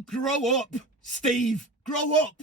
Oh, grow up, Steve. Grow up.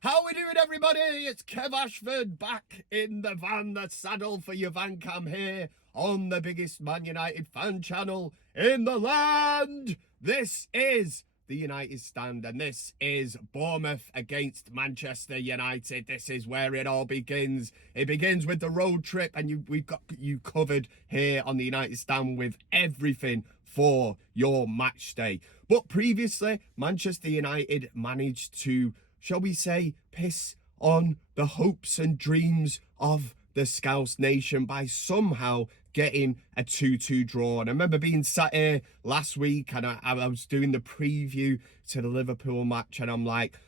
How are we doing, everybody? It's Kev Ashford back in the van, the saddle for your van cam here on the biggest Man United fan channel in the land. This is the United Stand, and this is Bournemouth against Manchester United. This is where it all begins. It begins with the road trip, and we've got you covered here on the United Stand with everything for your match day. But previously, Manchester United managed to, shall we say, piss on the hopes and dreams of the Scouse Nation by somehow getting a 2-2 draw. And I remember being sat here last week and I was doing the preview to the Liverpool match, and I'm like,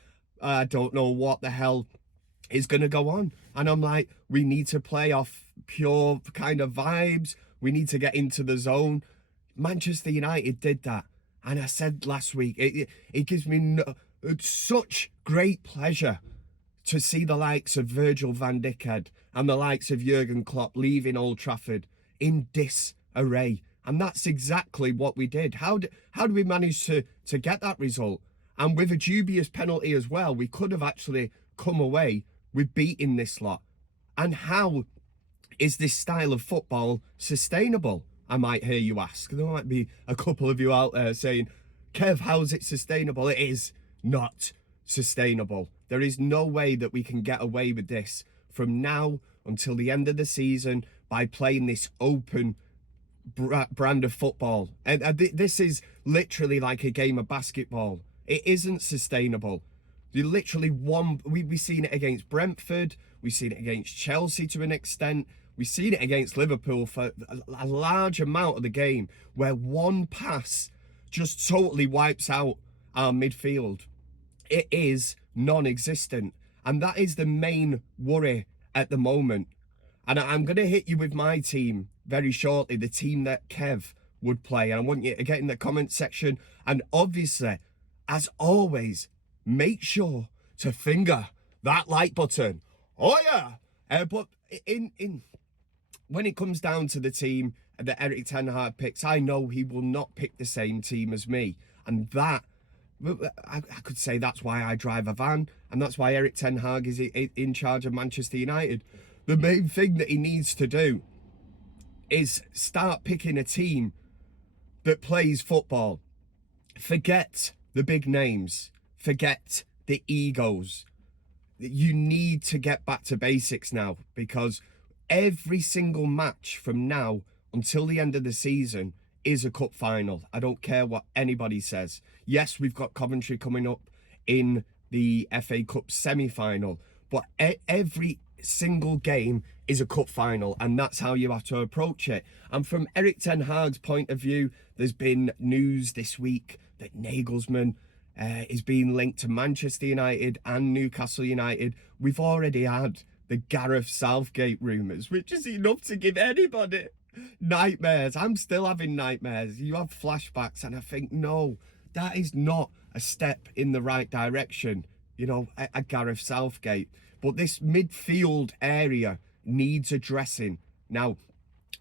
I don't know what the hell is going to go on. And I'm like, we need to play off pure kind of vibes. We need to get into the zone. Manchester United did that. And I said last week, it gives me such great pleasure to see the likes of Virgil van Dijk and the likes of Jurgen Klopp leaving Old Trafford in disarray. And that's exactly what we did. How did we manage to get that result? And with a dubious penalty as well, we could have actually come away with beating this lot. And how is this style of football sustainable? I might hear you ask. There might be a couple of you out there saying, Kev, how's it sustainable? It is not sustainable. There is no way that we can get away with this from now until the end of the season by playing this open brand of football. And this is literally like a game of basketball. It isn't sustainable. You literally we've seen it against Brentford. We've seen it against Chelsea to an extent. We've seen it against Liverpool for a large amount of the game, where one pass just totally wipes out our midfield. It is non-existent. And that is the main worry at the moment. And I'm going to hit you with my team very shortly, the team that Kev would play. And I want you to get in the comment section. And obviously, as always, make sure to finger that like button. Oh, yeah. But when it comes down to the team that Erik ten Hag picks, I know he will not pick the same team as me. And that, I could say that's why I drive a van, and that's why Erik ten Hag is in charge of Manchester United. The main thing that he needs to do is start picking a team that plays football. Forget the big names. Forget the egos. You need to get back to basics now, because every single match from now until the end of the season is a cup final. I don't care what anybody says. Yes, we've got Coventry coming up in the FA Cup semi-final, but every single game is a cup final, and that's how you have to approach it. And from Erik ten Hag's point of view, there's been news this week that Nagelsmann is being linked to Manchester United and Newcastle United. We've already had the Gareth Southgate rumours, which is enough to give anybody nightmares. I'm still having nightmares. You have flashbacks, and I think, no, that is not a step in the right direction, you know, a Gareth Southgate. But this midfield area needs addressing. Now,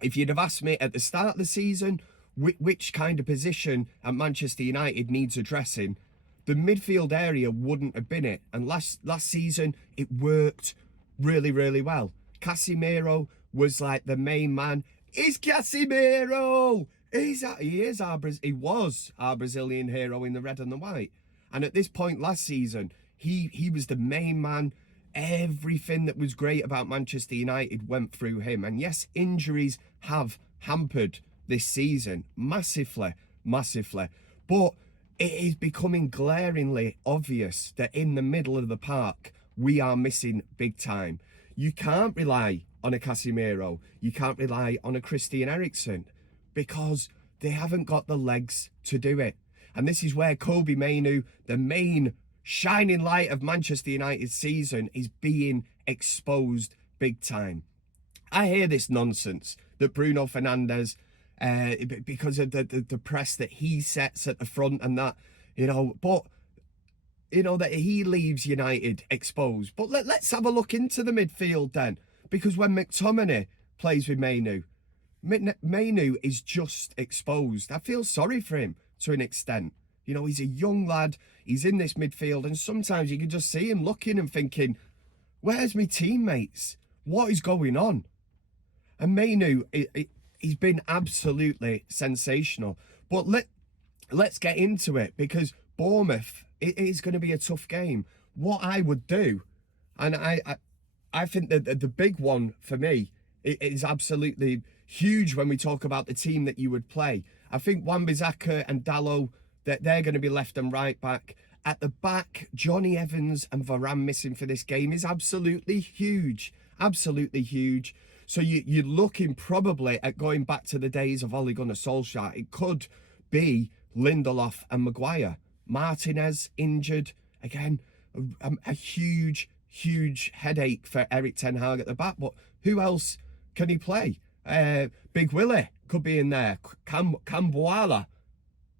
if you'd have asked me at the start of the season which kind of position at Manchester United needs addressing, the midfield area wouldn't have been it. And last season, it worked really, really well. Casemiro was like the main man. Is Casemiro? He was our Brazilian hero in the red and the white. And at this point last season, he was the main man. Everything that was great about Manchester United went through him. And yes, injuries have hampered this season massively. But it is becoming glaringly obvious that in the middle of the park, we are missing big time. You can't rely on a Casemiro. You can't rely on a Christian Eriksen, because they haven't got the legs to do it. And this is where Kobbie Mainoo, the main shining light of Manchester United's season, is being exposed big time. I hear this nonsense that Bruno Fernandes, because of the press that he sets at the front and that, you know, but you know, that he leaves United exposed. But let's have a look into the midfield then, because when McTominay plays with Mainoo, Mainoo is just exposed. I feel sorry for him to an extent. You know, he's a young lad. He's in this midfield, and sometimes you can just see him looking and thinking, where's my teammates? What is going on? And Mainu, he's been absolutely sensational. But let's get into it, because Bournemouth, it is going to be a tough game. What I would do, and I think that the big one for me, it is absolutely huge when we talk about the team that you would play. I think Wan-Bissaka and Dalot, that they're going to be left and right back. At the back, Johnny Evans and Varane missing for this game is absolutely huge. Absolutely huge. So you're looking probably at going back to the days of Ole Gunnar Solskjaer. It could be Lindelof and Maguire. Martinez injured. Again, a huge, huge headache for Erik ten Hag at the back. But who else can he play? Big Willie could be in there. Cambuala.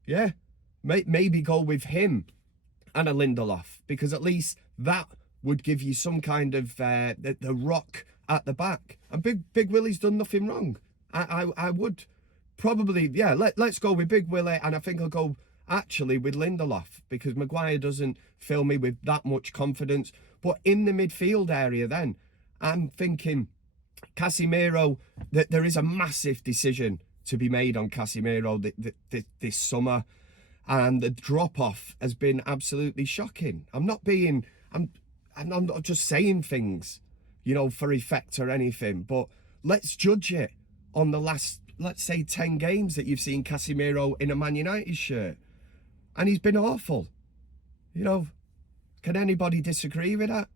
Yeah. Maybe go with him and a Lindelof, because at least that would give you some kind of the rock at the back. And Big Willie's done nothing wrong. I would probably, yeah, let's go with Big Willie, and I think I'll go actually with Lindelof, because Maguire doesn't fill me with that much confidence. But in the midfield area then, I'm thinking Casemiro, that there is a massive decision to be made on Casemiro this summer. And the drop-off has been absolutely shocking. I'm not just saying things, you know, for effect or anything, but let's judge it on the last, let's say, 10 games that you've seen Casemiro in a Man United shirt. And he's been awful. You know, can anybody disagree with that?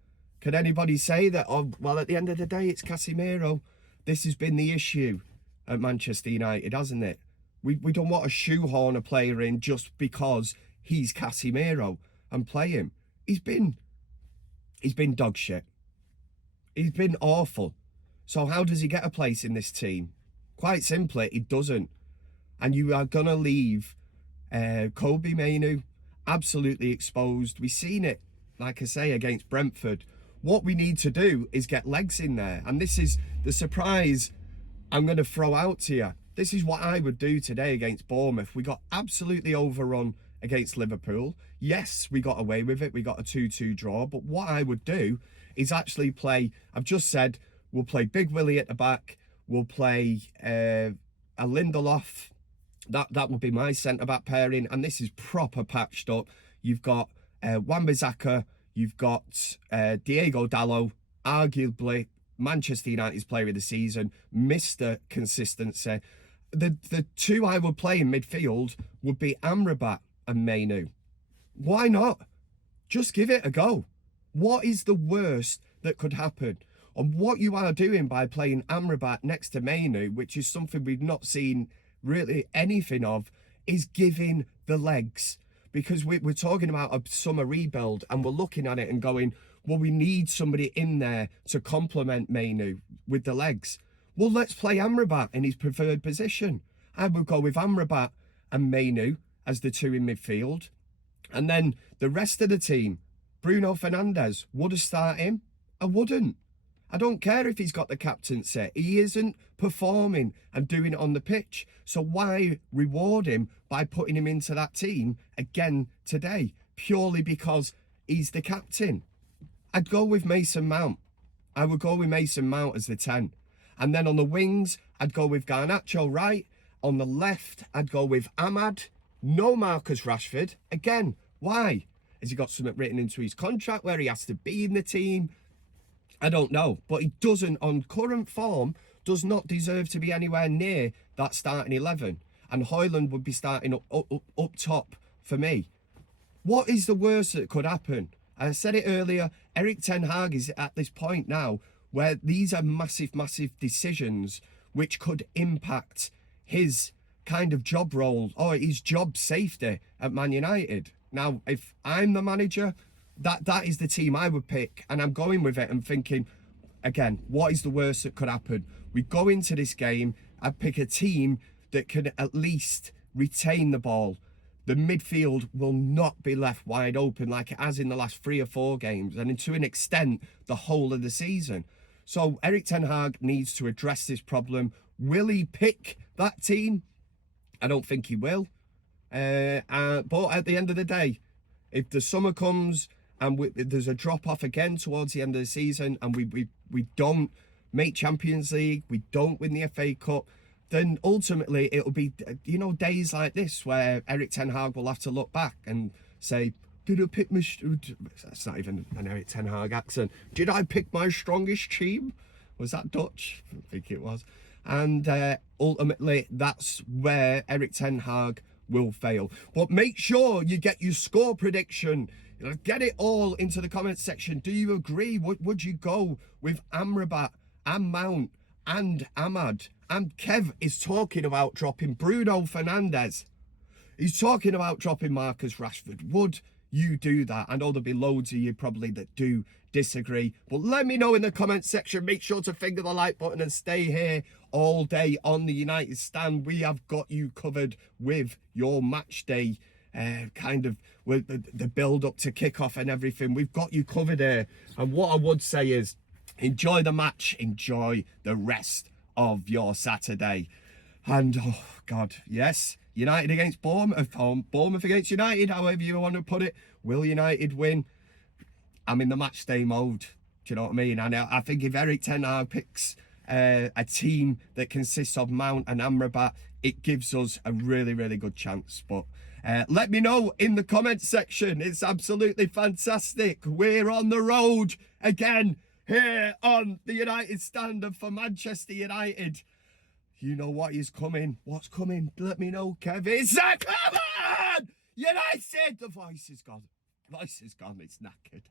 Can anybody say that, oh, well, at the end of the day, it's Casemiro? This has been the issue at Manchester United, hasn't it? We don't want to shoehorn a player in just because he's Casemiro and play him. He's been dog shit. He's been awful. So how does he get a place in this team? Quite simply, he doesn't. And you are going to leave Kobbie Mainoo absolutely exposed. We've seen it, like I say, against Brentford. What we need to do is get legs in there. And this is the surprise I'm going to throw out to you. This is what I would do today against Bournemouth. We got absolutely overrun against Liverpool. Yes, we got away with it. We got a 2-2 draw. But what I would do is actually play, I've just said, we'll play Big Willie at the back. We'll play a Lindelof. That would be my centre-back pairing. And this is proper patched up. You've got Wan-Bissaka. You've got Diego Dalot, arguably Manchester United's player of the season, Mr. Consistency. The two I would play in midfield would be Amrabat and Mainoo. Why not? Just give it a go. What is the worst that could happen? And what you are doing by playing Amrabat next to Mainoo, which is something we've not seen really anything of, is giving the legs. Because we're talking about a summer rebuild, and we're looking at it and going, well, we need somebody in there to complement Mainoo with the legs. Well, let's play Amrabat in his preferred position. I would go with Amrabat and Mainoo as the two in midfield. And then the rest of the team, Bruno Fernandes, would I start him? I wouldn't. I don't care if he's got the captaincy. He isn't performing and doing it on the pitch. So why reward him by putting him into that team again today? Purely because he's the captain. I'd go with Mason Mount. I would go with Mason Mount as the 10. And then on the wings, I'd go with Garnacho right. On the left, I'd go with Ahmad. No Marcus Rashford. Again, why? Has he got something written into his contract where he has to be in the team? I don't know. But he doesn't, on current form, does not deserve to be anywhere near that starting 11. And Højlund would be starting up top for me. What is the worst that could happen? I said it earlier, Erik ten Hag is at this point now where these are massive, massive decisions which could impact his kind of job role or his job safety at Man United. Now, if I'm the manager, that is the team I would pick, and I'm going with it and thinking, again, what is the worst that could happen? We go into this game, I'd pick a team that can at least retain the ball. The midfield will not be left wide open like it has in the last 3 or 4 games, and to an extent, the whole of the season. So Erik ten Hag needs to address this problem. Will he pick that team? I don't think he will. But at the end of the day, if the summer comes and there's a drop off again towards the end of the season, and we don't make Champions League, we don't win the FA Cup, then ultimately it'll be, days like this where Eric Ten Hag will have to look back and say, did I pick my... That's not even an Eric Ten Hag accent. Did I pick my strongest team? Was that Dutch? I think it was. And ultimately, that's where Eric Ten Hag will fail. But make sure you get your score prediction. Get it all into the comments section. Do you agree? Would you go with Amrabat and Mount and Ahmad? And Kev is talking about dropping Bruno Fernandes. He's talking about dropping Marcus Rashford. Would you do that? I know there'll be loads of you probably that do disagree, but let me know in the comments section. Make sure to finger the like button and stay here all day on the United Stand. We have got you covered with your match day, kind of with the build up to kick-off and everything. We've got you covered here. And what I would say is, enjoy the match, enjoy the rest of your Saturday. And oh God, yes, United against Bournemouth, Bournemouth against United, however you want to put it. Will United win? I'm in the match day mode. Do you know what I mean? And I think if Eric Ten Hag picks a team that consists of Mount and Amrabat, it gives us a really, really good chance. But let me know in the comments section. It's absolutely fantastic. We're on the road again here on the United Stand, and for Manchester United, you know what is coming. What's coming? Let me know, Kev. It's come on! United! The voice is gone. Voice is gone. It's knackered.